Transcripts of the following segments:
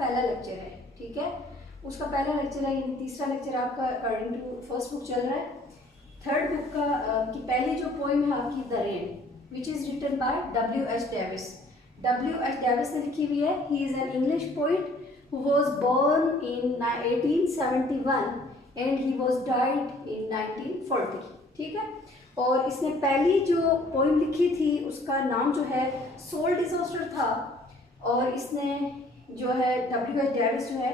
पहला लेक्चर है, ठीक है, उसका पहला लेक्चर है, यानी तीसरा लेक्चर आपका अकॉर्डिंग टू फर्स्ट बुक चल रहा है। थर्ड बुक का की पहली जो पोइम है आपकी the rain, which is written by W.H. Davies. W.H. Davies ने लिखी हुई है। He is an English poet who was born in 1871 and he was died in 1940, ठीक है। और इसने पहली जो पोइम लिखी थी उसका नाम जो है सोल डिजास्टर था, और इसने जो है W.H. डेविस जो है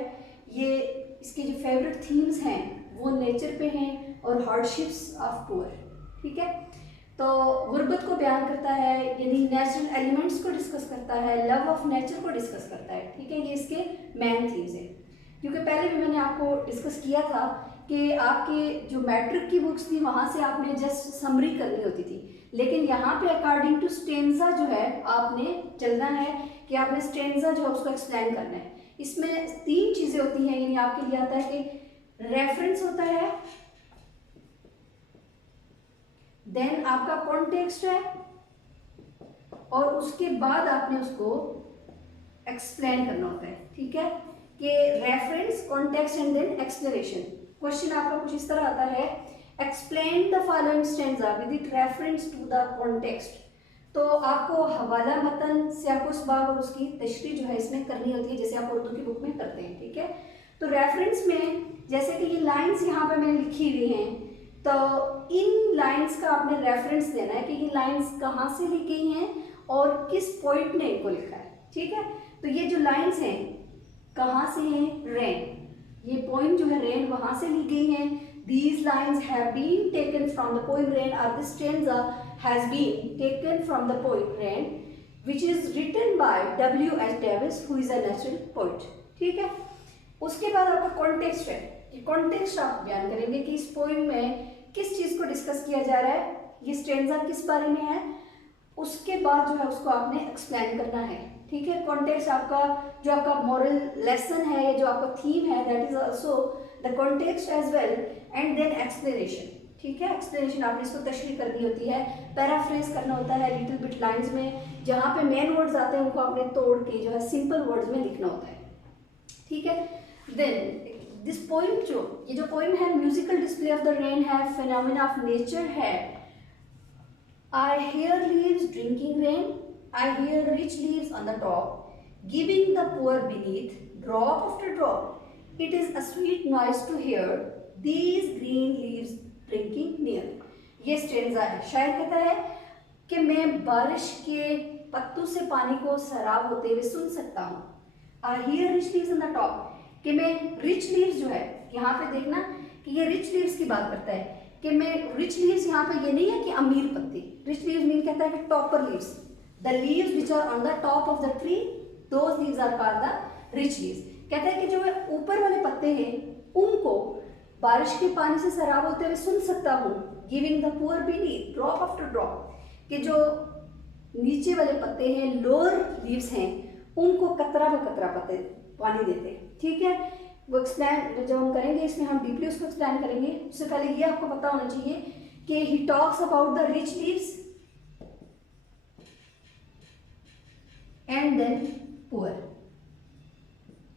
ये इसके जो फेवरेट थीम्स हैं वो नेचर पे हैं और हार्डशिप्स ऑफ पुअर, ठीक है। तो गुर्बत को बयान करता है, यानी नेचुरल एलिमेंट्स को डिस्कस करता है, लव ऑफ नेचर को डिस्कस करता है, ठीक है। ये इसके मेन थीम्स हैं। क्योंकि पहले भी मैंने आपको डिस्कस किया था कि आपके जो मैट्रिक की बुक्स थी वहाँ से आपने जस्ट समरी करनी होती थी, लेकिन यहाँ पे अकॉर्डिंग टू स्टेंजा जो है आपने चलना है कि आपने स्टेंजा जो है उसको एक्सप्लेन करना है। इसमें तीन चीज़ें होती हैं, यानी आपके लिए आता है कि रेफरेंस होता है, देन आपका कॉन्टेक्स्ट है, और उसके बाद आपने उसको एक्सप्लेन करना होता है, ठीक है, कि reference, context and then explanation. Question आपका कुछ इस तरह आता है, explain the following stanza with it reference to the context. तो आपको हवाला मतन सियाकुसबाग और उसकी तशरीह जो है इसमें करनी होती है, जैसे आप उर्दू की बुक में करते हैं, ठीक है। तो रेफरेंस में जैसे कि ये लाइन्स यहाँ पे मैंने लिखी हुई हैं, तो इन लाइंस का आपने रेफरेंस देना है कि ये लाइंस कहाँ से ली गई हैं और किस पोइट ने इनको लिखा है, ठीक है। तो ये जो लाइंस हैं कहाँ से हैं, रेन, ये पोइम जो है रेन वहाँ से ली गई हैं। These lines have been taken from the poem Rain, or this stanza has been taken from the poem Rain, which is written by W.H. Davis, who is a natural poet, ठीक है। उसके बाद आपका context है, कि context आप बयान करेंगे कि इस पोइम में किस चीज़ को डिस्कस किया जा रहा है, ये स्टेंजा किस बारे में है, उसके बाद जो है उसको आपने एक्सप्लेन करना है, ठीक है। कॉन्टेक्स्ट आपका जो आपका मॉरल लेसन है, जो आपका थीम है, that is also the context as well, and then explanation, ठीक है। एक्सप्लेनेशन आपने इसको तशरीह करनी होती है, पैराफ्रेज करना होता है लिटिल बिट लाइंस में, जहाँ पे मेन वर्ड्स आते हैं उनको आपने तोड़ के जो है सिंपल वर्ड्स में लिखना होता है, ठीक है। देन दिस पोइम, ये जो पोइम है musical display of the rain है, फिनोमेना ऑफ नेचर है। I hear leaves drinking rain, I hear rich leaves on the top, giving the poor beneath drop after drop, it is a sweet noise to hear these green leaves drinking near. ये stanza है। शायर कहता है कि मैं बारिश के पत्तों से पानी को सराब होते हुए सुन सकता हूँ। I hear rich leaves on the top, कि मैं रिच लीव्स जो है, यहाँ पे देखना कि ये रिच लीव्स की बात करता है, कि मैं रिच लीव्स, यहाँ पे ये नहीं है कि अमीर पत्ते, रिच लीव्स मीन कहता है कि topper leaves, the leaves which are on the top of the tree, those leaves are called the rich leaves. कहता है कि जो ऊपर वाले पत्ते हैं उनको बारिश के पानी से सराब होते हुए सुन सकता हूँ, giving the poor beneath drop after drop, कि जो नीचे वाले पत्ते हैं, लोअर लीव्स हैं, उनको कतरा ब कतरा पत्ते पानी देते हैं, ठीक है। वो एक्सप्लेन जब हम करेंगे इसमें हम डीपली उसको एक्सप्लेन करेंगे। उससे पहले ये आपको पता होना चाहिए कि he talks about the rich leaves and then poor,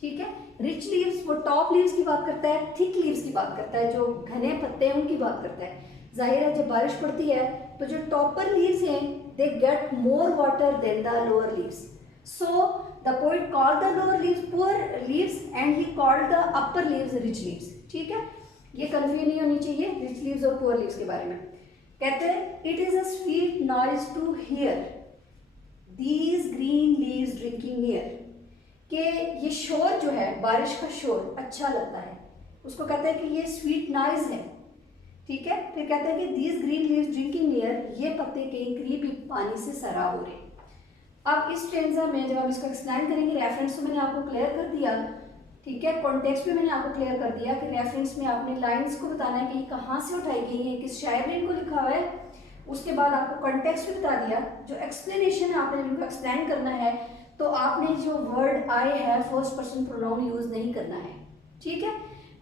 ठीक है। रिच लीव्स वो टॉप लीव्स की बात करता है, थिक लीव्स की बात करता है, जो घने पत्ते हैं उनकी बात करता है। जाहिर है जब बारिश पड़ती है तो जो टॉपर लीव्स हैं they get more water than the lower leaves, so the poet called the lower leaves poor leaves and he called the upper leaves rich leaves, ठीक है। ये कंफ्यूज नहीं होनी चाहिए rich leaves और poor leaves के बारे में। कहते हैं it is a sweet noise to hear these green leaves drinking near, कि ये शोर जो है बारिश का शोर अच्छा लगता है, उसको कहते हैं कि ये स्वीट नॉइज है, ठीक है। फिर कहते हैं कि these green leaves drinking near, ये पत्ते कहीं करीब पानी से सराब हो रहे हैं। अब इस स्टेंजा में जब हम इसको एक्सप्लेन करेंगे, रेफरेंस तो मैंने आपको क्लियर कर दिया, ठीक है, कॉन्टेक्स्ट भी मैंने आपको क्लियर कर दिया कि रेफरेंस में आपने लाइंस को बताना है कि कहाँ से उठाई गई हैं, किस शायर ने इनको लिखा हुआ है। उसके बाद आपको कॉन्टेक्स्ट भी बता दिया। जो एक्सप्लेनेशन है आपने इनको एक्सप्लेन करना है, तो आपने जो वर्ड आई है फर्स्ट पर्सन प्रोनाउन यूज नहीं करना है, ठीक है।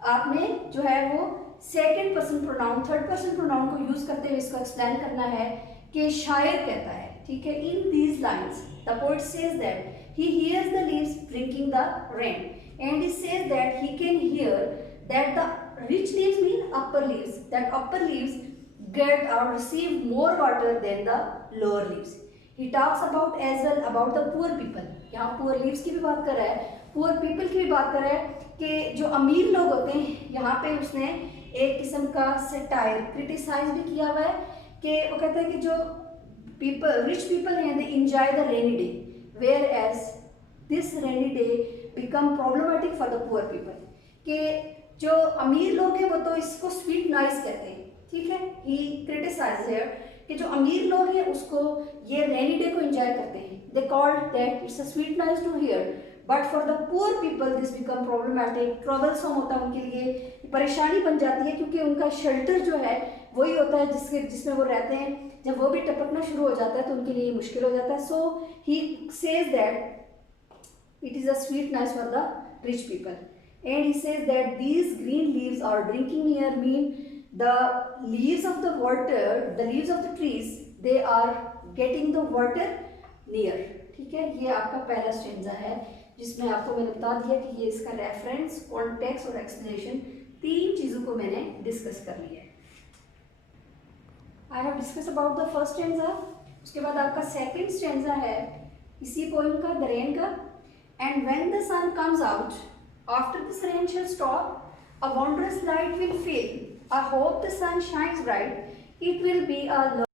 आपने जो है वो second person pronoun, third person pronoun को यूज करते हुए इसको एक्सप्लेन करना है कि शायर कहता है, ठीक है। In these lines the poet says that he hears the leaves drinking the rain, and he says that he can hear that the rich leaves mean upper leaves, that upper leaves get or receive more water than the lower leaves. He talks about as well about the poor people. यहाँ poor leaves की भी बात कर रहा है, poor people की भी बात कर रहा है कि जो अमीर लोग होते हैं, यहाँ पे उसने एक किस्म का सटायर क्रिटिसाइज भी किया हुआ है कि वो कहता है कि जो people rich people हैं they enjoy the rainy day, whereas this rainy day become problematic for the poor people. कि जो अमीर लोग हैं वो तो इसको स्वीट नॉइस कहते हैं, ठीक है. ही क्रिटिसाइज हियर कि जो अमीर लोग हैं उसको ये रेनी डे को एंजॉय करते हैं. They called that it's a sweet noise to hear, but for the poor people this become problematic, troublesome होता है उनके लिए, परेशानी बन जाती है क्योंकि उनका शेल्टर जो है वही होता है जिसमें वो रहते हैं. जब वो भी टपकना शुरू हो जाता है तो उनके लिए मुश्किल हो जाता है. So he says that it is a sweet noise for the rich people, and he says that these green leaves are drinking near mean the leaves of the water, the leaves of the trees, they are getting the water near. ठीक है, ये आपका पहला stanza है जिसमें आपको मैंने बता दिया कि ये इसका रेफरेंस, कॉन्टेक्स्ट और एक्सप्लेनेशन, तीन चीज़ों को मैंने डिस्कस कर लिया है. I have discuss about the first stanza. उसके बाद आपका सेकेंड स्टेंजा है इसी पोएम का, द रेन का. And when the sun comes out, after this rain shall stop, a wondrous light will fill. I hope the sun shines bright. It will be a